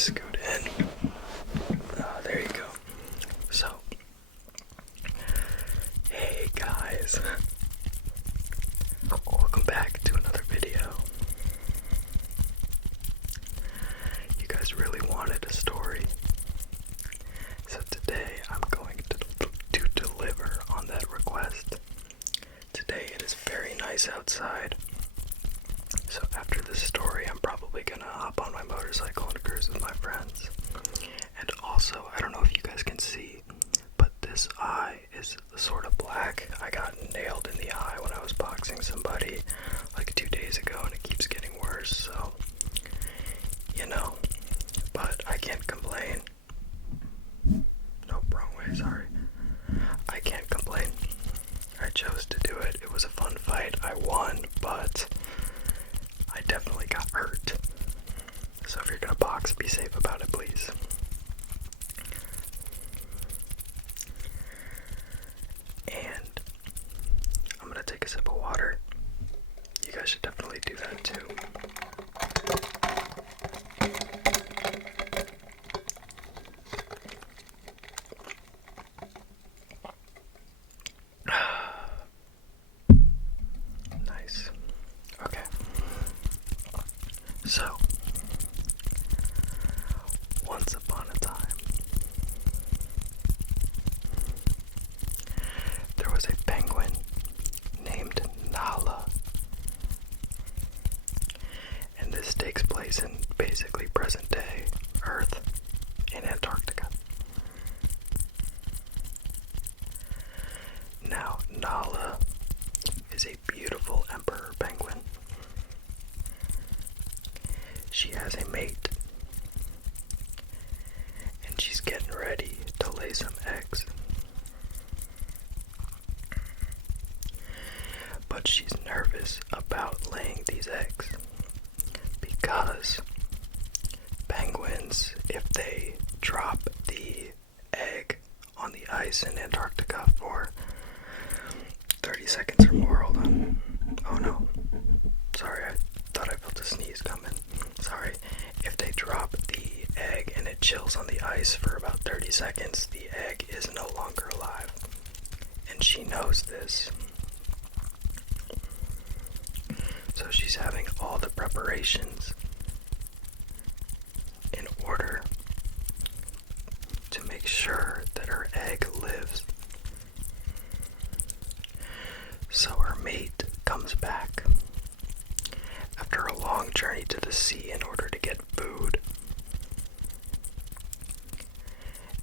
scoot in. There you go. So, hey guys, welcome back to another video. You guys really wanted a story, so today I'm going to deliver on that request. Today it is very nice outside, so after this story I'm probably gonna hop on my motorcycle and cruise with my friends. And also, I don't know if you guys can see, but this eye is sort of black. I got nailed in the eye when I was boxing somebody like 2 days ago, and it keeps getting worse, so, you know, but I can't complain. Nope, wrong way, sorry. I can't complain. I chose to do it. It was a fun fight. I won, but I definitely got hurt. So if you're gonna box, be safe about it, please. And I'm gonna take a sip of water. You guys should definitely do that too. Nice. Okay. So, once upon a time, there was a penguin named Nala. And this takes place in basically present day Earth in Antarctica. Now, Nala is a beautiful emperor penguin. She has a mate, and she's getting ready to lay some eggs. But she's nervous about laying these eggs because penguins, if they drop the egg on the ice in Antarctica for 30 seconds or more, hold on. Oh no. Sorry, I thought I felt a sneeze coming. Sorry. If they drop the egg and it chills on the ice for about 30 seconds, the egg is no longer alive. And she knows this. So she's having all the preparations in order to make sure that her egg lives. So her mate comes back after a long journey to the sea in order to get food.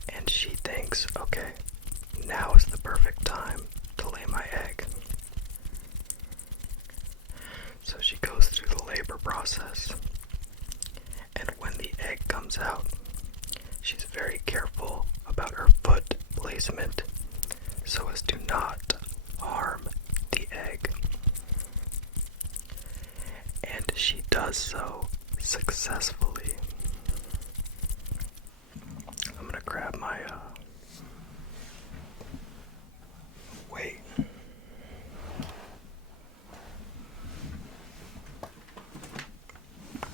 And she thinks, okay, now is the perfect time to lay my egg. So she goes through the labor process. And when the egg comes out, she's very careful about her foot placement so as to not harm the egg. And she does so successfully. I'm gonna grab my, wait.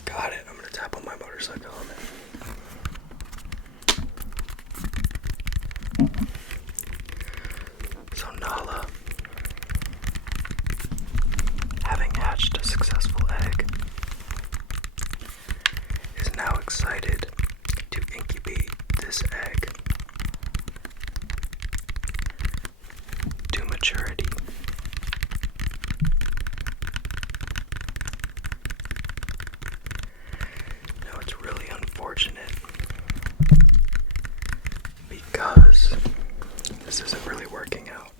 Got it. I'm gonna tap on my motorcycle helmet. So Nala, having hatched a successful egg, is now excited to incubate this egg to maturity. Now it's really unfortunate because this isn't really working out.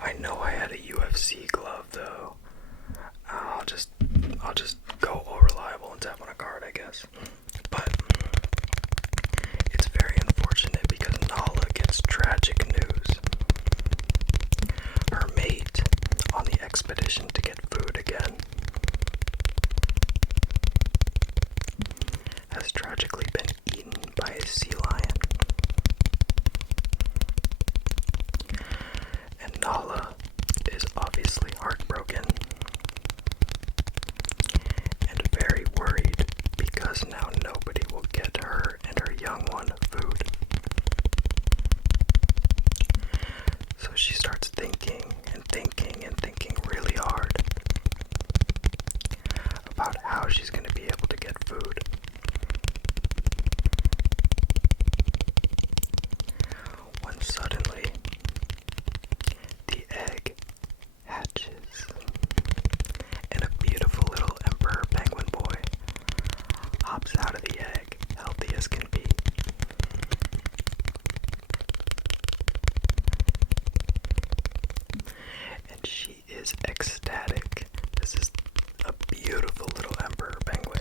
I know I had a UFC glove though. I'll just go all reliable and tap on a card, I guess. But it's very unfortunate because Nala gets tragic news. Her mate on the expedition to get food again has tragically been eaten by a sea lion. And Nala is obviously heartbroken is ecstatic. This is a beautiful little emperor penguin.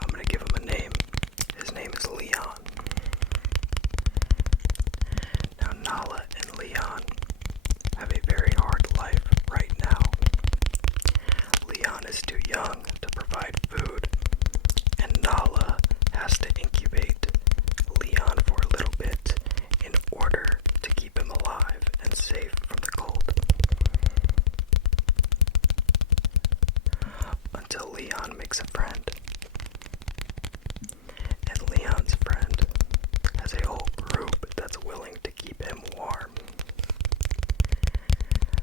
I'm gonna give him a name. His name is Leon. Now Nala and Leon have a very hard life right now. Leon is too young to provide food, and Nala has to incubate Leon for a little bit in order to keep him alive and safe from the cold. Until Leon makes a friend. And Leon's friend has a whole group that's willing to keep him warm.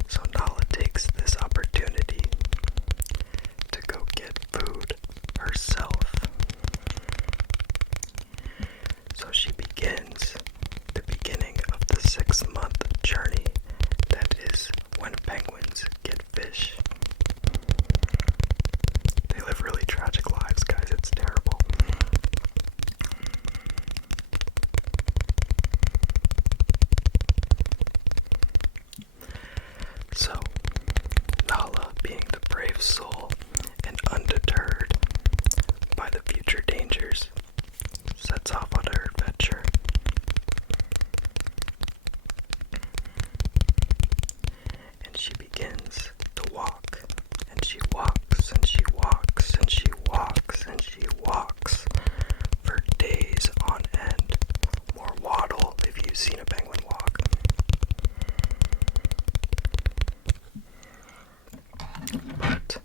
So Nala takes this opportunity to go get food herself. So she begins the beginning of the 6-month journey that is when penguins get fish. They live really tragic lives, guys. It's terrible. So, Nala, being the brave soul and undeterred by the future dangers, sets off on her adventure. And she begins to walk, and she walks, and she walks, and she walks, and she walks for days on end. More waddle if you've seen a penguin walk. But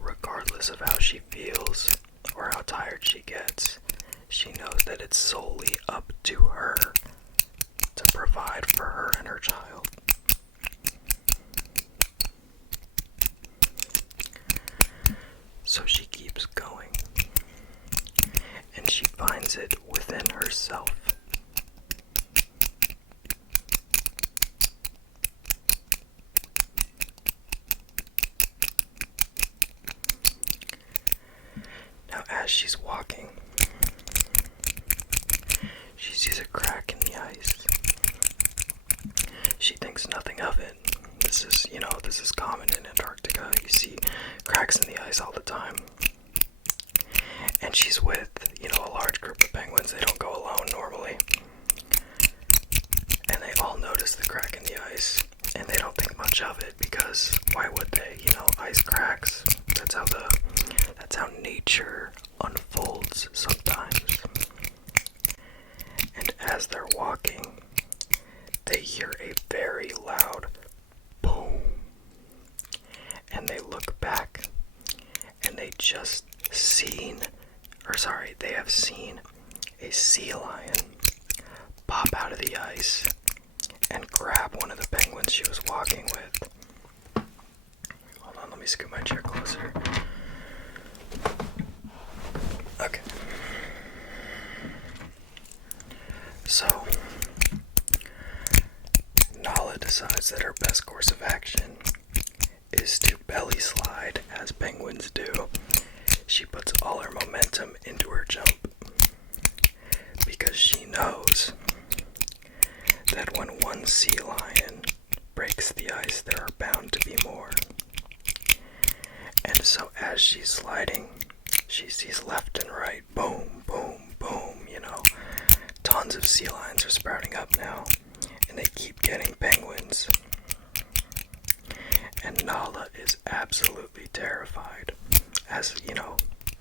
regardless of how she feels or how tired she gets, she knows that it's solely up to her to provide for her and her child. So she keeps going, and she finds it within herself. Now, as she's walking, she sees a crack in the ice. She thinks nothing of it. This is common in Antarctica. You see cracks in the ice all the time. And she's with, a large group of penguins. They don't go alone normally. And they all notice the crack in the ice. And they don't think much of it because why would they? Ice cracks. That's how nature unfolds sometimes. And as they're walking, they hear a very loud boom. And they look back, and they have seen a sea lion pop out of the ice and grab one of the penguins she was walking with. Hold on, let me scoot my chair closer. Okay. So, Nala decides that her best course of action is to belly slide, as penguins do. She puts all her momentum into her jump because she knows that when one sea lion breaks the ice, there are bound to be more. And so as she's sliding, she sees left and right, boom, boom, boom, tons of sea lions are sprouting up now, and they keep getting penguins. And Nala is absolutely terrified, as,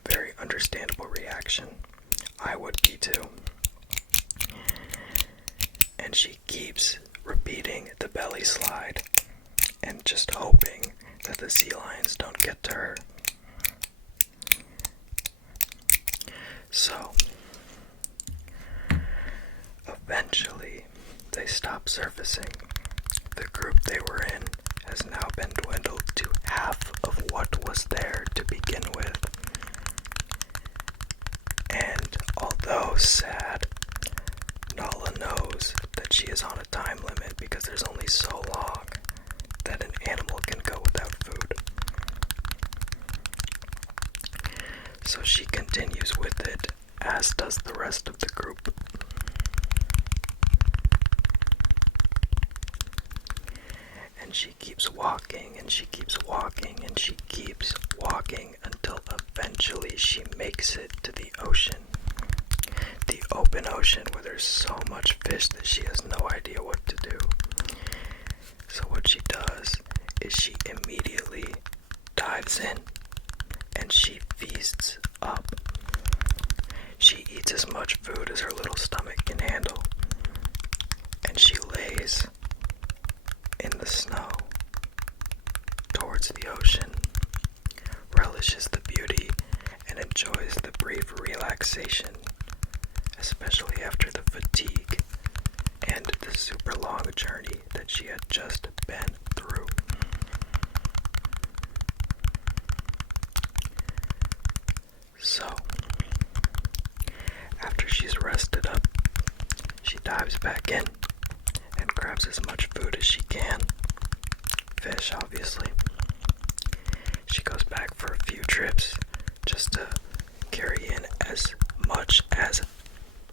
very understandable reaction. I would be too. And she keeps repeating the belly slide and just hoping that the sea lions don't get to her. So, eventually, they stop surfacing. The group they were in has now been dwindled to half of what was there to begin with. And although sad, Nala knows that she is on a time limit because there's only so long that an animal can go without food. So she continues with it, as does the rest of the group. And she keeps walking, and she keeps walking, and she keeps walking until eventually she makes it to the ocean. The open ocean where there's so much fish that she has no idea what to do. So what she does is she immediately dives in and she feasts up. She eats as much food as her little stomach can handle, and she lays in the snow towards the ocean, relishes the beauty, and enjoys the brief relaxation, especially after the fatigue and the super long journey that she had just been through. So, after she's rested up, she dives back in and grabs as much food as she can. Fish, obviously. She goes back for a few trips just to carry in as much as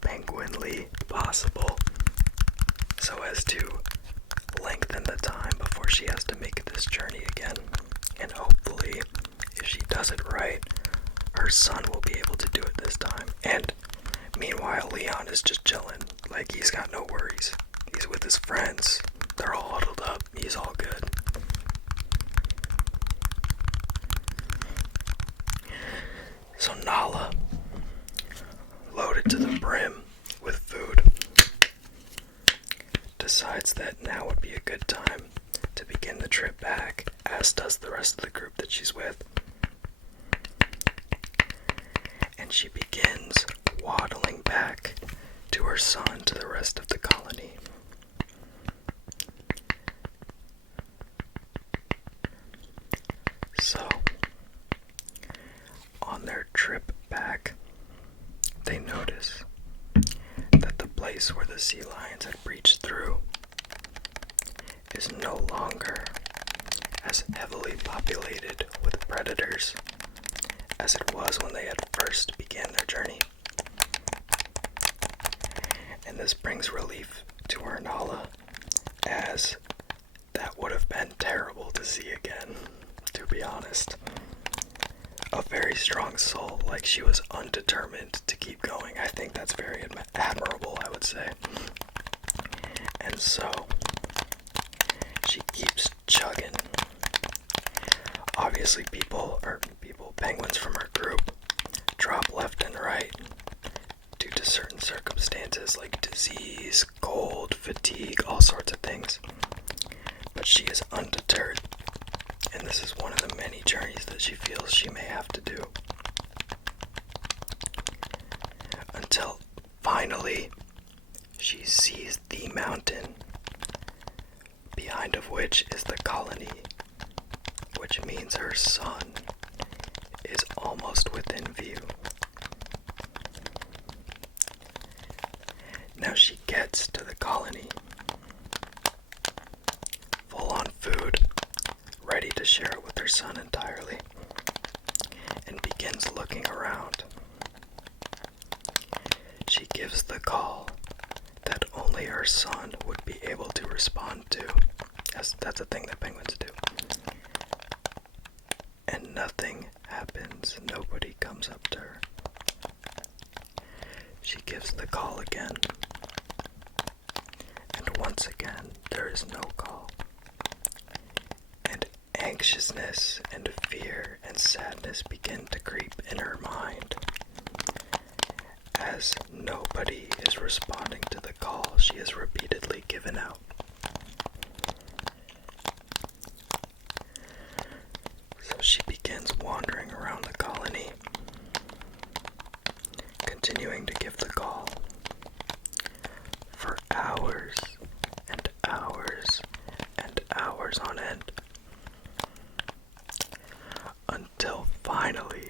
penguinly possible so as to lengthen the time before she has to make this journey again. And hopefully, if she does it right, her son will be able to do it this time. And meanwhile, Leon is just chilling. Like, he's got no worries. He's with his friends. They're all huddled up. He's all good. So Nala, loaded to the brim with food, decides that now would be a good time to begin the trip back, as does the rest of the group that she's with. And she begins waddling back to her son, to the rest of the colony. So, on their trip back, they notice that the place where the sea lions had breached through is no longer as heavily populated with predators as it was when they had first began their journey. And this brings relief to our Nala, as that would have been terrible to see again, to be honest. A very strong soul, like she was undetermined to keep going. I think that's very admirable, I would say. And so, she keeps chugging. Obviously penguins from her group drop left and right due to certain circumstances like disease, cold, fatigue, all sorts of things. But she is undeterred, and this is one of the many journeys that she feels she may have to do. Until finally, she sees the mountain, behind of which is the colony, which means her son is almost within view. Now she gets to the colony, full on food, ready to share it with her son entirely, and begins looking around. She gives the call that only her son would be able to respond to, as that's a thing that penguins do. And nothing happens. Nobody comes up to her. She gives the call again. And once again, there is no call. And anxiousness and fear and sadness begin to creep in her mind, as nobody is responding to the call she has repeatedly given out. So she begins wandering around the colony, continuing to give the call for hours and hours and hours on end, until finally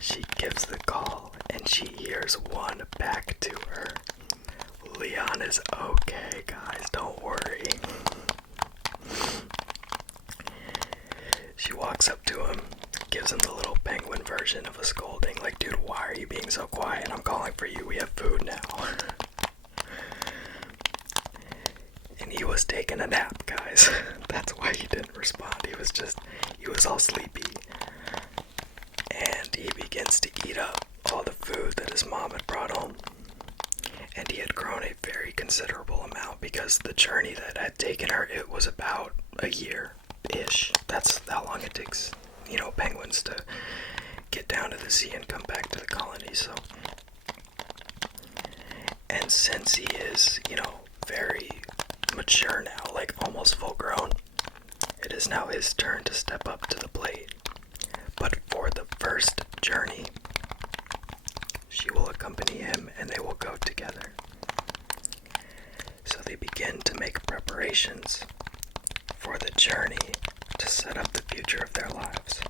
she gives the call and she hears one back to her. Leon is okay, guys, don't worry. She walks up to him, gives him the little penguin version of a scolding, like, dude, why are you being so quiet? I'm calling for you, we have food now. And he was was taking a nap, guys. That's why he didn't respond. He was all sleepy. And he begins to eat up all the food that his mom had brought home. And he had grown a very considerable amount because the journey that had taken her, it was about a year-ish. That's how long it takes, penguins to get down to the sea and come back to the colony, so. And since he is, very mature now, like almost full grown, it is now his turn to step up to the plate. But for the first journey, she will accompany him and they will go together. So they begin to make preparations for the journey to set up the future of their lives.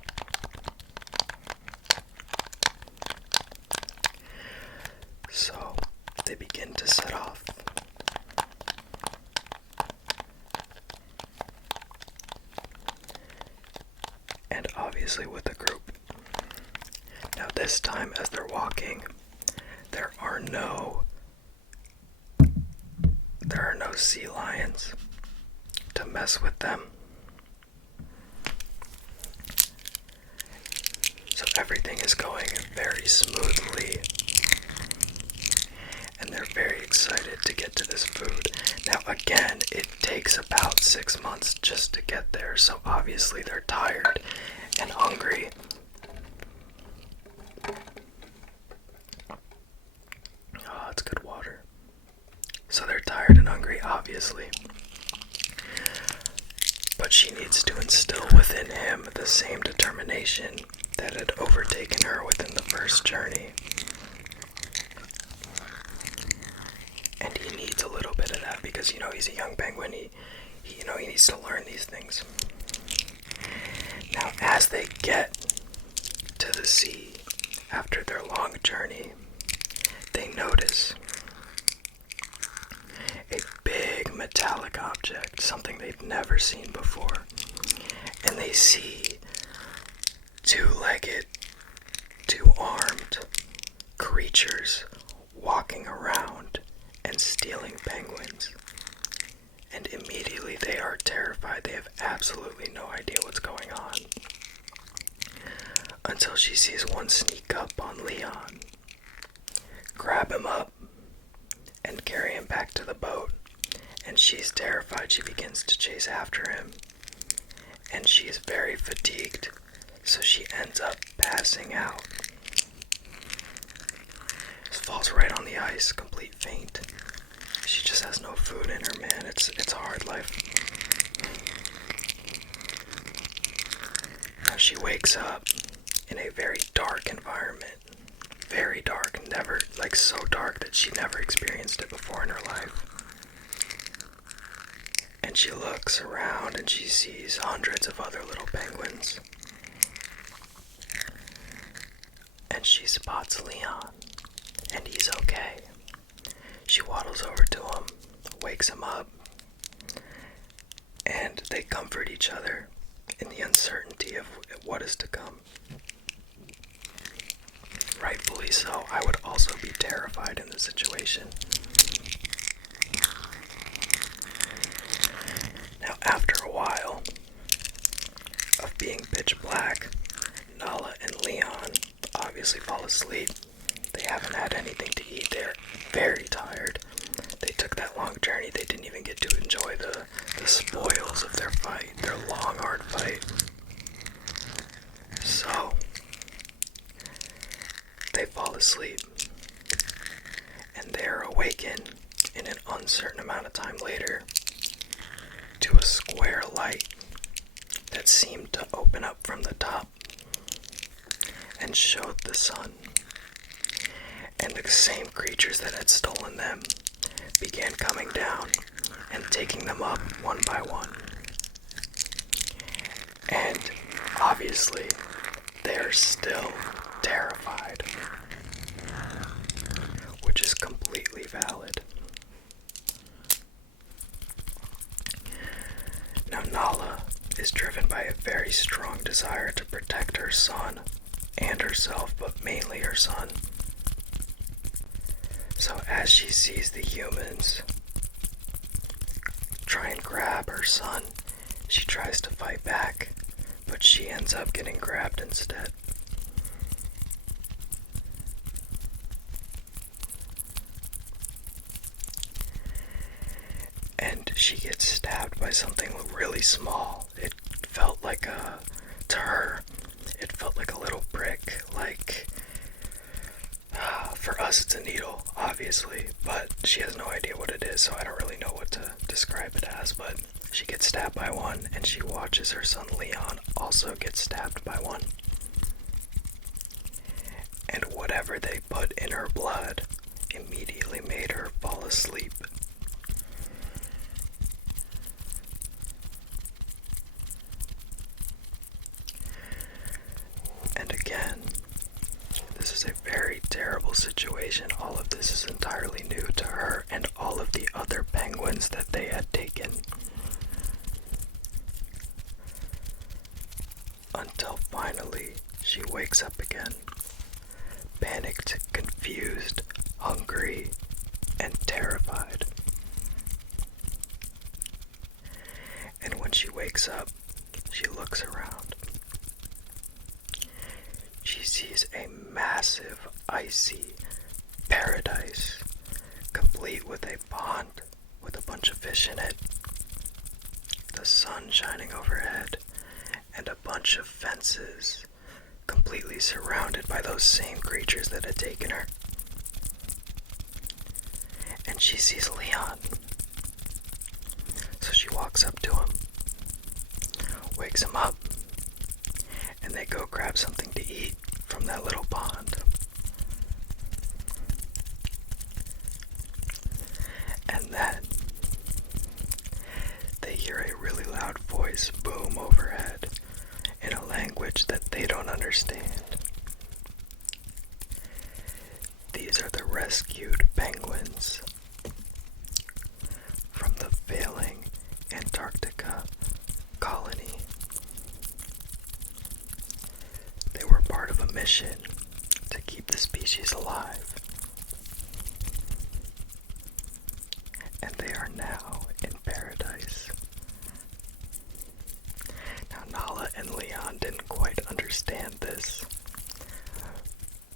So they begin to set off. And obviously with a group. Now this time as they're walking, there are no sea lions to mess with them. So everything is going very smoothly. And they're very excited to get to this food. Now again, it takes about 6 months just to get there, so obviously they're tired and hungry. Oh, it's good water. So they're tired and hungry, obviously. But she needs to instill within him the same determination that had overtaken her within the first journey. And he needs a little bit of that because, he's a young penguin. He needs to learn these things. Now, as they get to the sea after their long journey, they notice a big metallic object, something they've never seen before. And they see two-legged, two-armed creatures walking around and stealing penguins. And immediately they are terrified. They have absolutely no idea what's going on. Until she sees one sneak up on Leon, grab him up, and carry him back to the boat. And she's terrified. She begins to chase after him. And she is very fatigued, so she ends up passing out. Falls right on the ice, complete faint. She just has no food in her, man. It's a hard life. Now she wakes up in a very dark environment. Very dark, so dark that she never experienced it before in her life. And she looks around and she sees hundreds of other little penguins. And she spots Leon. And he's okay. She waddles over to him, wakes him up, and they comfort each other in the uncertainty of what is to come. Rightfully so. I would also be terrified in the situation. Now, after a while of being pitch black, Nala and Leon obviously fall asleep. They haven't had anything to eat. They're very tired. They took that long journey. They didn't even get to enjoy the spoils of their fight, their long, hard fight. So, they fall asleep. And they're awakened in an uncertain amount of time later to a square light that seemed to open up from the top and showed the sun. And the same creatures that had stolen them began coming down and taking them up one by one. And obviously, they're still terrified, which is completely valid. Now, Nala is driven by a very strong desire to protect her son and herself, but mainly her son. So as she sees the humans try and grab her son. She tries to fight back, but she ends up getting grabbed instead. And she gets stabbed by something really small. It felt like to her, it felt like a little brick, like, for us it's a needle, obviously, but she has no idea what it is, so I don't really know what to describe it as, but she gets stabbed by one, and she watches her son Leon also get stabbed by one. And whatever they put in her blood immediately made her fall asleep. And again, this is a very terrible situation. All of this is entirely new to her and all of the other penguins that they had taken. Until finally, she wakes up again. Panicked, confused, hungry, and terrified. And when she wakes up, she looks around. She sees a massive, icy paradise, complete with a pond with a bunch of fish in it, the sun shining overhead, and a bunch of fences, completely surrounded by those same creatures that had taken her. And she sees Leon. So she walks up to him, wakes him up, and they go grab something to eat from that little pond. And then they hear a really loud voice boom overhead in a language that they don't understand. These are the rescued penguins from the failing Antarctica colony. They were part of a mission to keep the species alive. And they are now in paradise. Now, Nala and Leon didn't quite understand this,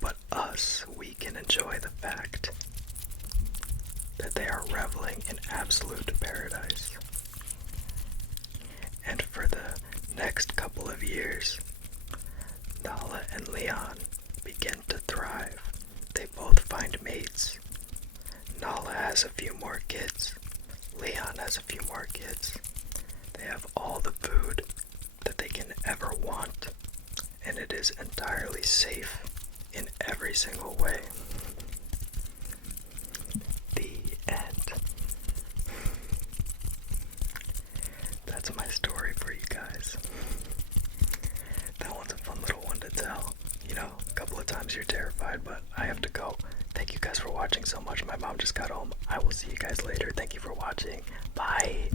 but us, we can enjoy the fact that they are reveling in absolute paradise. And for the next couple of years, Nala and Leon begin to thrive. They both find mates. Nala has a few more kids. Leon has a few more kids. They have all the food that they can ever want, and it is entirely safe in every single way. The end. That's my story for you guys. That one's a fun little one to tell. You know, a couple of times you're terrified, but I have to go. Thank you guys for watching so much. My mom just got home. I will see you guys later. Thank you for watching. Bye.